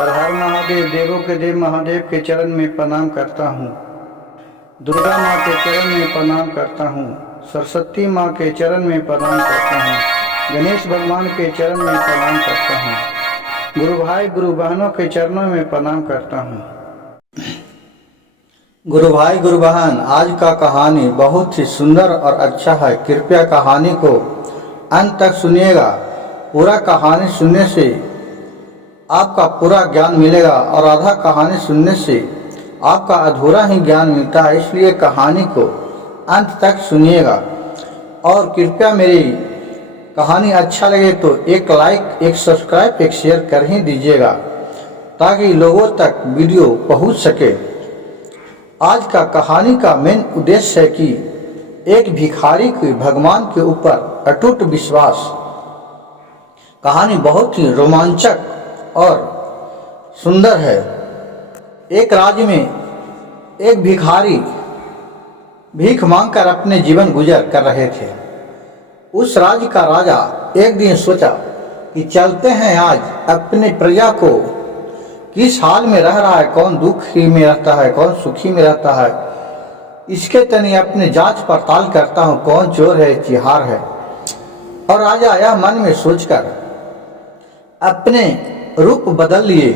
हर हर महादेव। देवों के देव महादेव के चरण में प्रणाम करता हूँ। दुर्गा माँ के चरण में प्रणाम करता हूँ। सरस्वती माँ के चरण में प्रणाम करता हूँ। गणेश भगवान के चरण में प्रणाम करता हूँ। गुरु भाई गुरु बहनों के चरणों में प्रणाम करता हूँ। गुरु भाई गुरु बहन, आज का कहानी बहुत ही सुंदर और अच्छा है। कृपया कहानी को अंत तक सुनिएगा। पूरा कहानी सुनने से आपका पूरा ज्ञान मिलेगा और आधा कहानी सुनने से आपका अधूरा ही ज्ञान मिलता है। इसलिए कहानी को अंत तक सुनिएगा और कृपया मेरी कहानी अच्छा लगे तो एक लाइक, एक सब्सक्राइब, एक शेयर कर ही दीजिएगा ताकि लोगों तक वीडियो पहुंच सके। आज का कहानी का मेन उद्देश्य है कि एक भिखारी की भगवान के ऊपर अटूट विश्वास। कहानी बहुत ही रोमांचक और सुंदर है। एक राज्य में एक भिखारी भीख मांगकर अपने जीवन गुजर कर रहे थे। उस राज्य का राजा एक दिन सोचा कि चलते हैं आज अपने प्रजा को किस हाल में रह रहा है, कौन दुखी में रहता है, कौन सुखी में रहता है, इसके तनी अपने जांच पड़ताल करता हूँ, कौन चोर है, चिहार है। और राजा यह मन में सोचकर अपने रूप बदल लिए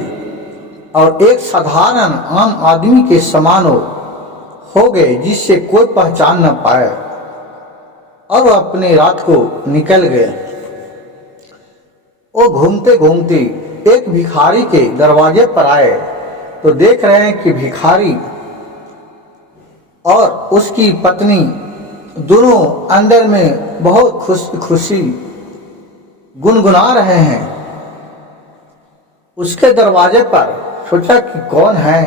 और एक साधारण आम आदमी के समान हो गए जिससे कोई पहचान न पाए। और वो अपनी रात को निकल गए। वो घूमते घूमते एक भिखारी के दरवाजे पर आए तो देख रहे हैं कि भिखारी और उसकी पत्नी दोनों अंदर में बहुत खुशी गुनगुना रहे हैं। उसके दरवाजे पर सोचा कि कौन है,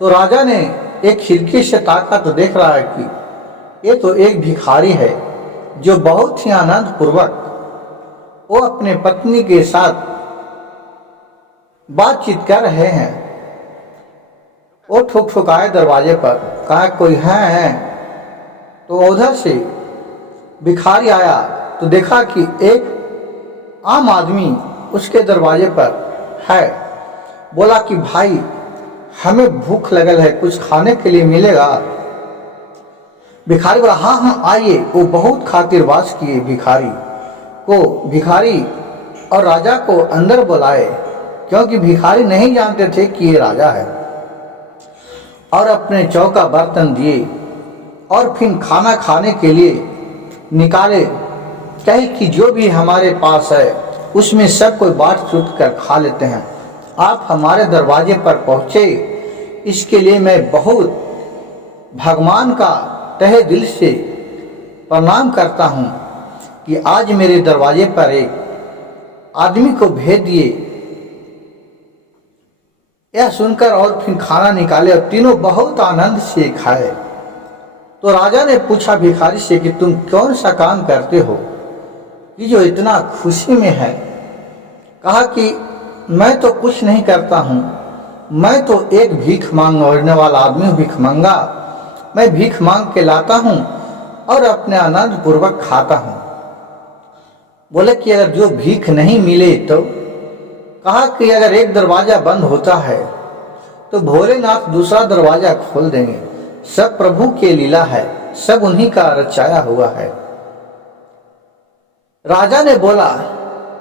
तो राजा ने एक खिड़की से ताका तो देख रहा है कि ये तो एक भिखारी है जो बहुत ही आनंद पूर्वक वो अपने पत्नी के साथ बातचीत कर रहे हैं। वो ठुक ठुकाए दरवाजे पर, कहा कोई है। तो उधर से भिखारी आया तो देखा कि एक आम आदमी उसके दरवाजे पर है। बोला कि भाई हमें भूख लगल है, कुछ खाने के लिए मिलेगा? भिखारी बोला हाँ हाँ आइए। वो बहुत खातिरबाज किए भिखारी और राजा को अंदर बुलाए, क्योंकि भिखारी नहीं जानते थे कि ये राजा है। और अपने चौका बर्तन दिए और फिर खाना खाने के लिए निकाले। कहे कि जो भी हमारे पास है उसमें सब कोई बांट चूट कर खा लेते हैं। आप हमारे दरवाजे पर पहुंचे, इसके लिए मैं बहुत भगवान का तहे दिल से प्रणाम करता हूं कि आज मेरे दरवाजे पर एक आदमी को भेज दिए। यह सुनकर और फिर खाना निकाले और तीनों बहुत आनंद से खाए। तो राजा ने पूछा भिखारी से कि तुम कौन सा काम करते हो कि जो इतना खुशी में है? कहा कि मैं तो कुछ नहीं करता हूँ, मैं तो एक भीख मांगने वाला आदमी हूँ, भिख मंगा। मैं भीख मांग के लाता हूँ और अपने आनंद पूर्वक खाता हूँ। बोले कि अगर जो भीख नहीं मिले तो? कहा कि अगर एक दरवाजा बंद होता है तो भोलेनाथ दूसरा दरवाजा खोल देंगे। सब प्रभु की लीला है, सब उन्हीं का रचाया हुआ है। राजा ने बोला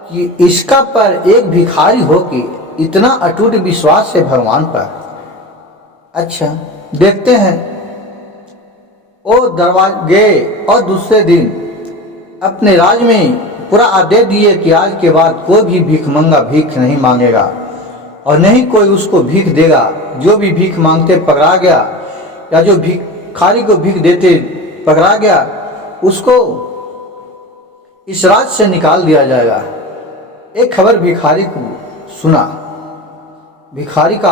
कि इसका पर एक भिखारी हो कि इतना अटूट विश्वास है भगवान पर। अच्छा देखते हैं। वो दरवाजे गए और दूसरे दिन अपने राज में पूरा आदेश दिए कि आज के बाद कोई भी भीख मंगा भीख नहीं मांगेगा और नहीं कोई उसको भीख देगा। जो भी भीख मांगते पकड़ा गया या जो भिखारी को भीख देते पकड़ा गया, उसको इस राज से निकाल दिया जाएगा। एक खबर भिखारी को सुना। भिखारी का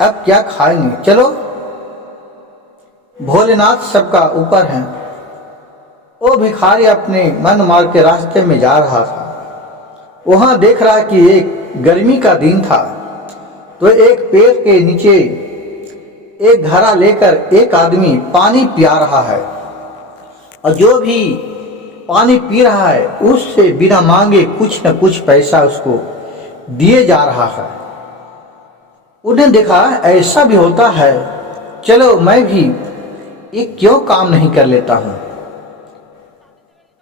अब क्या खाएंगे, चलो भोलेनाथ सबका ऊपर है। वो भिखारी अपने मन मार के रास्ते में जा रहा था। वहां देख रहा कि एक गर्मी का दिन था तो एक पेड़ के नीचे एक घड़ा लेकर एक आदमी पानी पिया रहा है और जो भी पानी पी रहा है उससे बिना मांगे कुछ न कुछ पैसा उसको दिए जा रहा है। उन्हें देखा ऐसा भी होता है, चलो मैं भी एक क्यों काम नहीं कर लेता हूँ।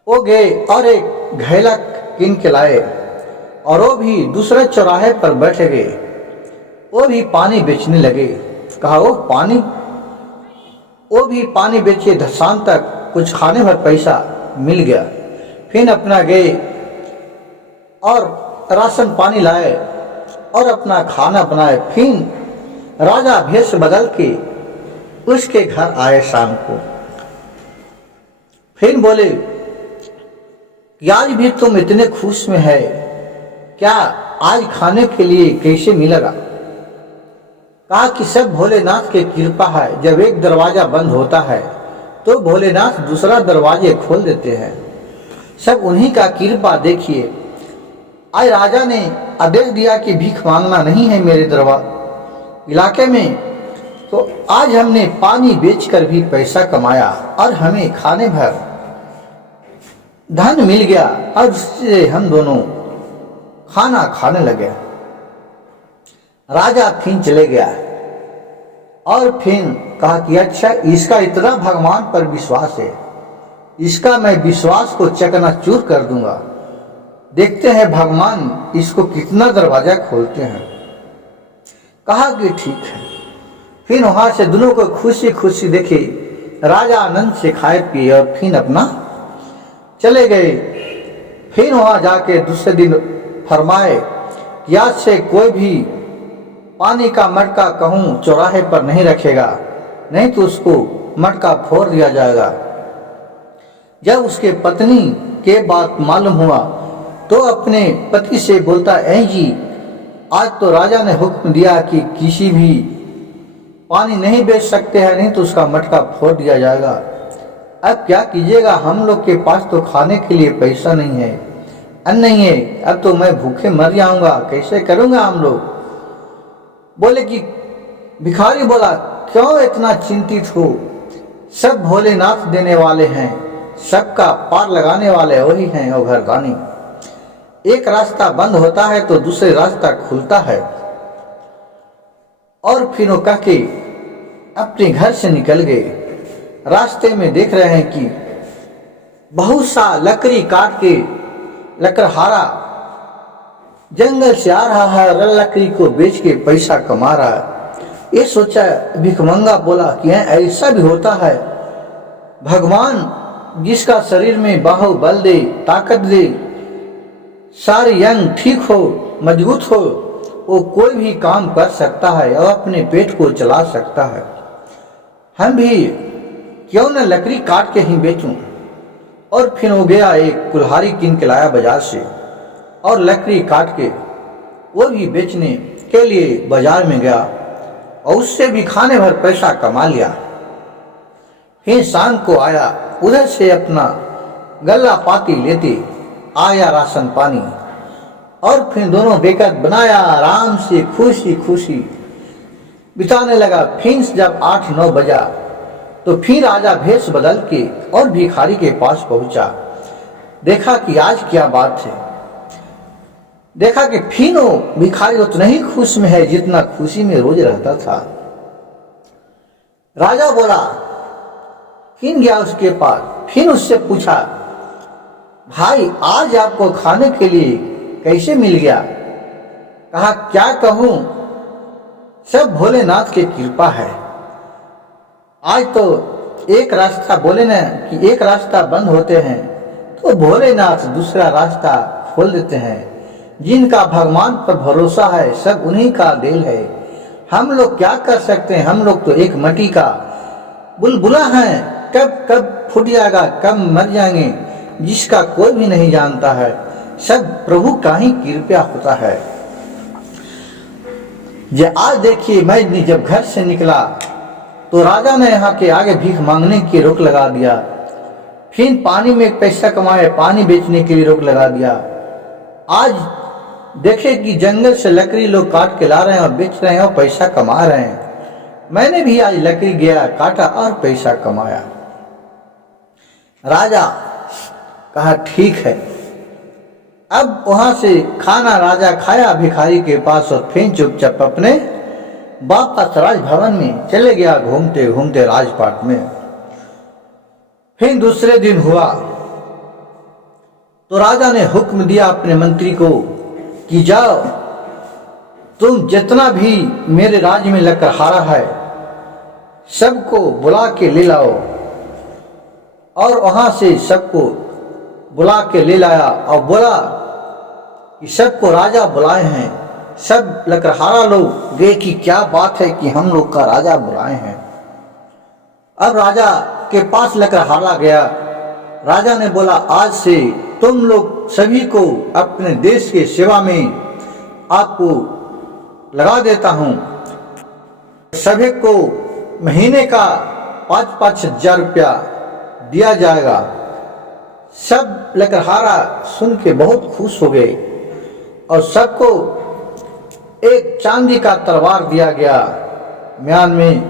वो गए और एक घैला किन के लाए और वो भी दूसरे चौराहे पर बैठ गए। वो भी पानी बेचने लगे। कहा वो भी पानी बेचे, शाम तक कुछ खाने भर पैसा मिल गया। फिर अपना गए और राशन पानी लाए और अपना खाना बनाए। फिर राजा भेष बदल के उसके घर आए शाम को। फिर बोले कि आज भी तुम इतने खुश में है, क्या आज खाने के लिए कैसे मिलेगा। कहा कि सब भोलेनाथ की कृपा है, जब एक दरवाजा बंद होता है तो भोलेनाथ दूसरा दरवाजे खोल देते हैं, सब उन्हीं का कृपा देखिए। आज राजा ने आदेश दिया कि भीख मांगना नहीं है मेरे इलाके में, तो आज हमने पानी बेचकर भी पैसा कमाया और हमें खाने भर धन मिल गया और उससे हम दोनों खाना खाने लगे। राजा फिर चले गया और फिर कहा कि अच्छा, इसका इतना भगवान पर विश्वास है, इसका मैं विश्वास को चकनाचूर कर दूंगा, देखते हैं भगवान इसको कितना दरवाजा खोलते हैं। कहा कि ठीक है। फिर वहां से दोनों को खुशी खुशी देखे। राजा आनंद से खाए पिए और फिर अपना चले गए। फिर वहां जाके दूसरे दिन फरमाए कि आज से कोई भी पानी का मटका कहूं चौराहे पर नहीं रखेगा, नहीं तो उसको मटका फोड़ दिया जाएगा। जब उसके पत्नी के बात मालूम हुआ तो अपने पति से बोलता, ऐ जी, आज तो राजा ने हुक्म दिया कि किसी भी पानी नहीं बेच सकते हैं, नहीं तो उसका मटका फोड़ दिया जाएगा। अब क्या कीजिएगा, हम लोग के पास तो खाने के लिए पैसा नहीं है, अन्न नहीं है, अब तो मैं भूखे मर जाऊंगा, कैसे करूंगा हम लोग। बोले कि भिखारी बोला, क्यों इतना चिंतित हो, सब भोलेनाथ देने वाले हैं, सबका पार लगाने वाले वही हैं। वो घरदानी, एक रास्ता बंद होता है तो दूसरे रास्ता खुलता है। और फिर वो कह के अपने घर से निकल गए। रास्ते में देख रहे हैं कि बहुत सा लकड़ी काट के लकड़हारा जंगल से आ रहा है और लकड़ी को बेच के पैसा कमा रहा है। ये सोचा भिखमंगा, बोला कि ऐसा भी होता है, भगवान जिसका शरीर में बाहुबल दे, ताकत दे, सारे अंग ठीक हो, मजबूत हो, वो कोई भी काम कर सकता है और अपने पेट को चला सकता है। हम भी क्यों न लकड़ी काट के ही बेचूं। और फिर वो गया, एक कुल्हाड़ी किन के लाया बाजार से और लकड़ी काट के वो भी बेचने के लिए बाजार में गया और उससे भी खाने भर पैसा कमा लिया। फिर शाम को आया, उधर से अपना गल्ला पाती लेते आया राशन पानी और फिर दोनों बेकत बनाया, आराम से खुशी खुशी बिताने लगा। फिर जब 8-9 बजा तो फिर राजा भेष बदल के और भिखारी के पास पहुंचा। देखा कि आज क्या बात है। देखा कि फिर वो भिखारी उतना ही खुश में है जितना खुशी में रोज रहता था। राजा बोला, फिर गया उसके पास, फिर उससे पूछा, भाई आज आपको खाने के लिए कैसे मिल गया। कहा, क्या कहूं, सब भोलेनाथ की कृपा है। आज तो एक रास्ता, बोले ना कि एक रास्ता बंद होते हैं तो भोलेनाथ दूसरा रास्ता खोल देते हैं। जिनका भगवान पर भरोसा है सब उन्हीं का देल है। हम लोग क्या कर सकते हैं, हम लोग तो एक मट्टी का बुलबुला है, कब कब फूट जाएगा, कब मर जाएंगे, जिसका कोई भी नहीं जानता है। सब प्रभु का ही कृपा होता है। आज देखिए, मैं जब घर से निकला तो राजा ने यहाँ के आगे भीख मांगने की रोक लगा दिया। फिर पानी में पैसा कमाए, पानी बेचने के लिए रोक लगा दिया। आज देखे कि जंगल से लकड़ी लोग काट के ला रहे हैं और बेच रहे हैं और पैसा कमा रहे हैं। मैंने भी आज लकड़ी गया, काटा और पैसा कमाया। राजा कहा, ठीक है। अब वहां से खाना राजा खाया भिखारी के पास और फिर चुपचाप अपने वापस राजभवन में चले गया घूमते घूमते राजपाट में। फिर दूसरे दिन हुआ तो राजा ने हुक्म दिया अपने मंत्री को कि जाओ, तुम जितना भी मेरे राज्य में लकड़हारा है सबको बुला के ले लाओ। और वहां से सबको बुला के ले लाया और बोला कि सबको राजा बुलाए हैं। सब लकड़हारा लोग गए कि क्या बात है कि हम लोग का राजा बुलाए हैं। अब राजा के पास लकड़हारा गया। राजा ने बोला, आज से तुम लोग सभी को अपने देश के सेवा में आपको लगा देता हूं। सभी को महीने का 5-5 हजार रुपया दिया जाएगा। सब लकड़हारा सुन के बहुत खुश हो गए और सबको एक चांदी का तलवार दिया गया म्यान में।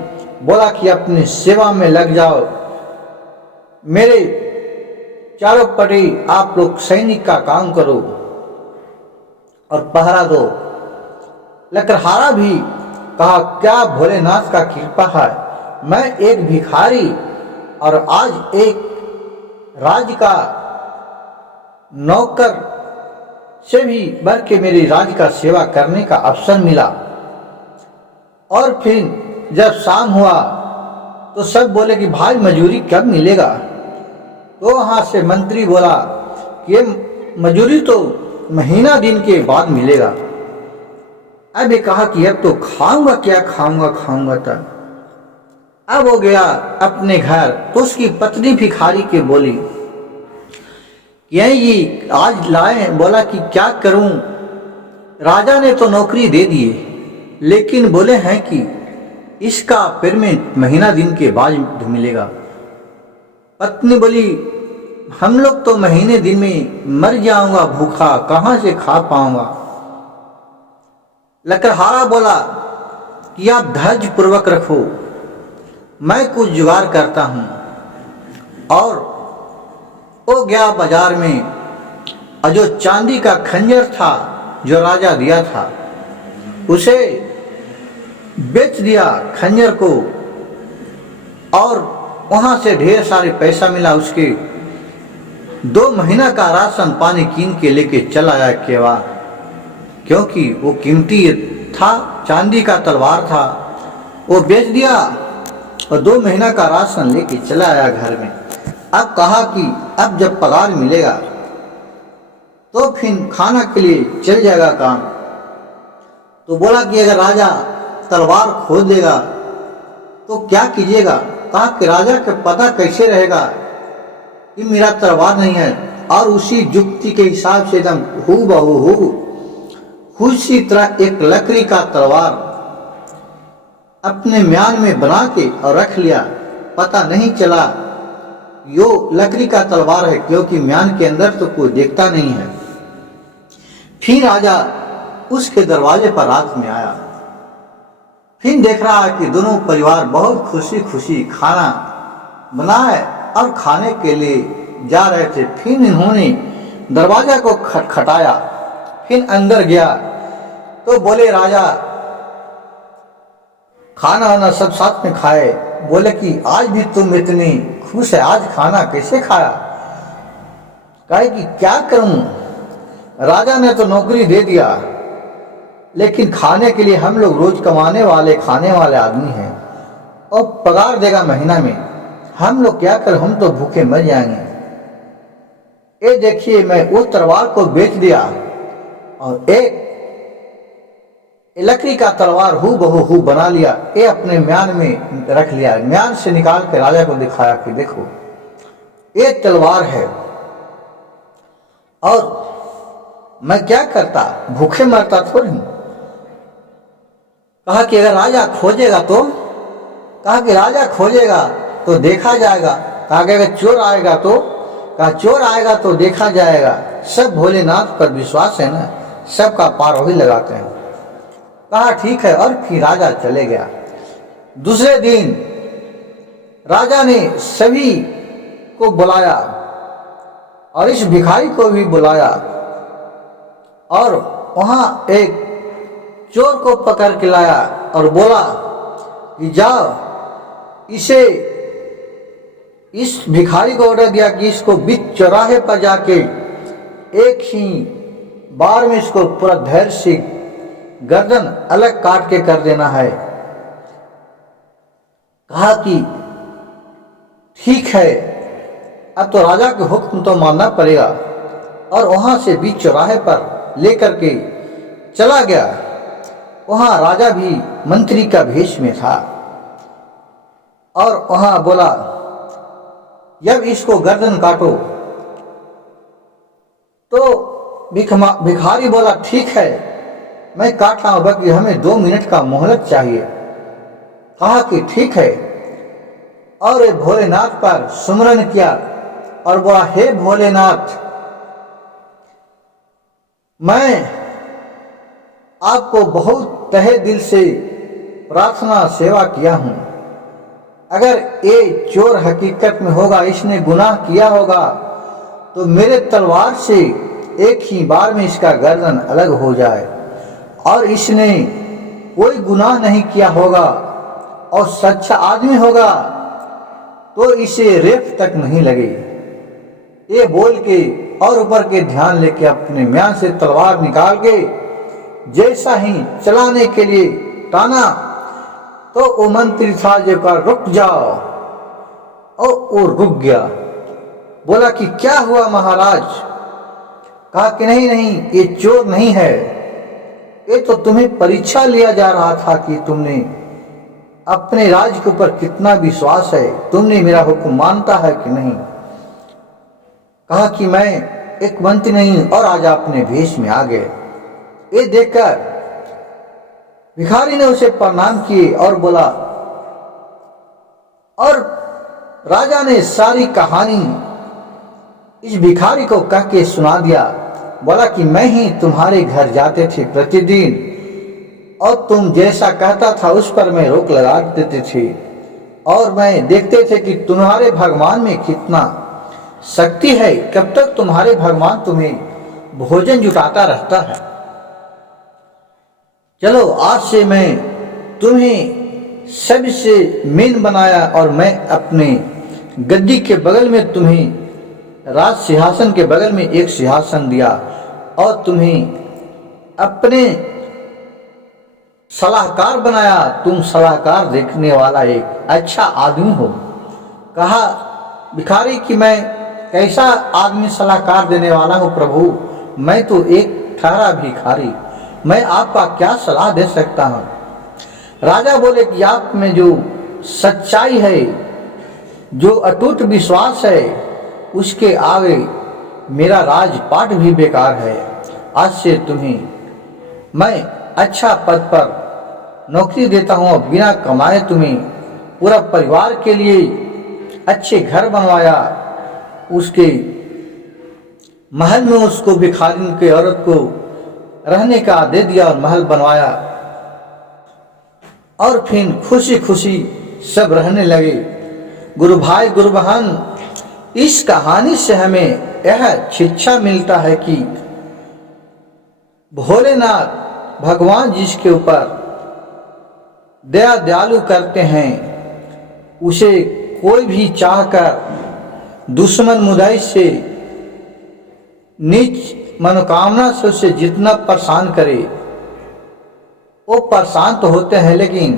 बोला कि अपनी सेवा में लग जाओ, मेरे चारों पटी आप लोग सैनिक का काम करो और पहरा दो। लकड़हारा भी कहा, क्या भोलेनाथ का कृपा है, मैं एक भिखारी और आज एक राज्य का नौकर से भी बढ़ के मेरे राज्य का सेवा करने का अवसर मिला। और फिर जब शाम हुआ तो सब बोले कि भाई मजूरी कब मिलेगा। तो वहां से मंत्री बोला कि ये मजूरी तो महीना दिन के बाद मिलेगा। अब ये कहा कि अब तो खाऊंगा क्या, खाऊंगा तब। अब वो गया अपने घर तो उसकी पत्नी भिखारी के बोली, यही आज लाए। बोला कि क्या करूं, राजा ने तो नौकरी दे दिए लेकिन बोले हैं कि इसका पेमेंट महीना दिन के बाद मिलेगा। पत्नी बोली, हम लोग तो महीने दिन में मर जाऊंगा भूखा, कहां से खा पाऊंगा। लकड़हारा बोला कि आप धैर्य पूर्वक रखो, मैं कुछ जुगाड़ करता हूं। और वो गया बाजार में और जो चांदी का खंजर था जो राजा दिया था उसे बेच दिया खंजर को। और वहां से ढेर सारे पैसा मिला। उसके 2 महीना का राशन पानी कीन के लेके चला आया केवा, क्योंकि वो कीमती था, चांदी का तलवार था। वो बेच दिया और 2 महीना का राशन लेके चला आया घर में। अब कहा कि अब जब पगार मिलेगा तो फिर खाना के लिए चल जाएगा काम। तो बोला कि अगर राजा तलवार खोद देगा तो क्या कीजिएगा। कहा कि राजा का पता कैसे रहेगा कि मेरा तलवार नहीं है। और उसी जुक्ति के हिसाब से एकदम हूबहू उसी तरह एक लकड़ी का तलवार अपने म्यान में बना के और रख लिया। पता नहीं चला यो लकड़ी का तलवार है, क्योंकि म्यान के अंदर तो कोई देखता नहीं है। फिर राजा उसके दरवाजे पर रात में आया। फिर देख रहा है कि दोनों परिवार बहुत खुशी खुशी खाना बनाए और खाने के लिए जा रहे थे। फिर इन्होंने दरवाजा को खटखटाया। फिर अंदर गया तो बोले, राजा खाना वाना सब साथ में खाए। बोले कि आज भी तुम इतनी खुश है, आज खाना कैसे खाया। कहे कि क्या करूं, राजा ने तो नौकरी दे दिया लेकिन खाने के लिए हम लोग रोज कमाने वाले खाने वाले आदमी हैं और पगार देगा महीना में, हम लोग क्या करें, हम तो भूखे मर जाएंगे। ये देखिए मैं उस तलवार को बेच दिया और एक लकड़ी का तलवार हूबहू बना लिया। ये अपने म्यान में रख लिया। म्यान से निकाल के राजा को दिखाया कि देखो ये तलवार है और मैं क्या करता, भूखे मरता थोड़ी। कहा कि अगर राजा खोजेगा तो, कहा कि राजा खोजेगा तो देखा जाएगा। कहा कि अगर चोर आएगा तो, कहा चोर आएगा तो देखा जाएगा। सब भोलेनाथ पर विश्वास है ना, सबका पार वही लगाते हैं। कहा ठीक है। और फिर राजा चले गया। दूसरे दिन राजा ने सभी को बुलाया और इस भिखारी को भी बुलाया और वहां एक चोर को पकड़ के लाया और बोला कि जाओ इसे, इस भिखारी को ऑर्डर दिया कि इसको बीच चौराहे पर जाके एक ही बार में इसको पूरा धैर्य से गर्दन अलग काट के कर देना है। कहा कि ठीक है, अब तो राजा के हुक्म तो मानना पड़ेगा। और वहां से बीच चौराहे पर लेकर के चला गया। वहां राजा भी मंत्री का भेष में था और वहां बोला जब इसको गर्दन काटो। तो भिखारी बोला ठीक है मैं काट रहा हूं, बल्कि हमें 2 मिनट का मोहलत चाहिए। कहा कि ठीक है, और भोलेनाथ पर सुमरन किया और बोला हे भोलेनाथ, मैं आपको बहुत तहे दिल से प्रार्थना सेवा किया हूं। अगर ये चोर हकीकत में होगा, इसने गुनाह किया होगा, तो मेरे तलवार से एक ही बार में इसका गर्दन अलग हो जाए। और इसने कोई गुनाह नहीं किया होगा और सच्चा आदमी होगा तो इसे रेत तक नहीं लगे। ये बोल के और ऊपर के ध्यान लेके अपने म्यान से तलवार निकाल के जैसा ही चलाने के लिए ताना, तो वो मंत्री था जो कहा रुक जाओ, और वो रुक गया। बोला कि क्या हुआ महाराज? कहा कि नहीं नहीं, ये चोर नहीं है, ये तो तुम्हें परीक्षा लिया जा रहा था कि तुमने अपने राज के ऊपर कितना विश्वास है, तुमने मेरा हुक्म मानता है कि नहीं। कहा कि मैं एक मंत्री नहीं, और आज अपने भेष में आ गए। ये देखकर भिखारी ने उसे प्रणाम किए और बोला, और राजा ने सारी कहानी इस भिखारी को कह के सुना दिया। बोला कि मैं ही तुम्हारे घर जाते थे प्रतिदिन, और तुम जैसा कहता था उस पर मैं रोक लगा देते थे, और मैं देखते थे कि तुम्हारे भगवान में कितना शक्ति है, कब तक तुम्हारे भगवान तुम्हें भोजन जुटाता रहता है। चलो आज से मैं तुम्हें सबसे मेन बनाया, और मैं अपने गद्दी के बगल में तुम्हें राज सिंहासन के बगल में एक सिंहासन दिया, और तुम्हें अपने सलाहकार बनाया। तुम सलाहकार देखने वाला एक अच्छा आदमी हो। कहा भिखारी कि मैं कैसा आदमी सलाहकार देने वाला हूँ प्रभु, मैं तो एक ठहरा भिखारी, मैं आपका क्या सलाह दे सकता हूँ। राजा बोले कि आप में जो सच्चाई है, जो अटूट विश्वास है, उसके आगे मेरा राजपाट भी बेकार है। आज से तुम्हें मैं अच्छा पद पर नौकरी देता हूँ, बिना कमाए तुम्हें पूरा परिवार के लिए अच्छे घर बनवाया। उसके महल में उसको भिखारी के औरत को रहने का दे दिया और महल बनवाया, और फिर खुशी खुशी सब रहने लगे। गुरु भाई गुरु बहन, इस कहानी से हमें यह शिक्षा मिलता है कि भोलेनाथ भगवान जिसके ऊपर दया दयालु करते हैं, उसे कोई भी चाहकर दुश्मन मुदाई से नीच मनोकामना से उसे जितना परेशान करे, वो परेशान तो होते हैं, लेकिन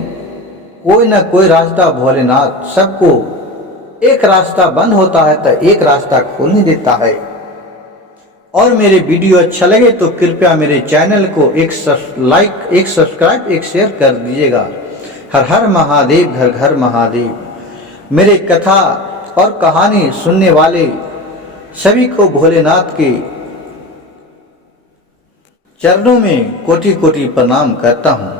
कोई ना कोई रास्ता भोलेनाथ सबको, एक रास्ता बंद होता है तो एक रास्ता खोल नहीं देता है। और मेरे वीडियो अच्छा लगे तो कृपया मेरे चैनल को एक लाइक, एक सब्सक्राइब, एक शेयर कर दीजिएगा। हर हर महादेव, घर घर महादेव। मेरे कथा और कहानी सुनने वाले सभी को भोलेनाथ के चरणों में कोटि कोटि प्रणाम करता हूँ।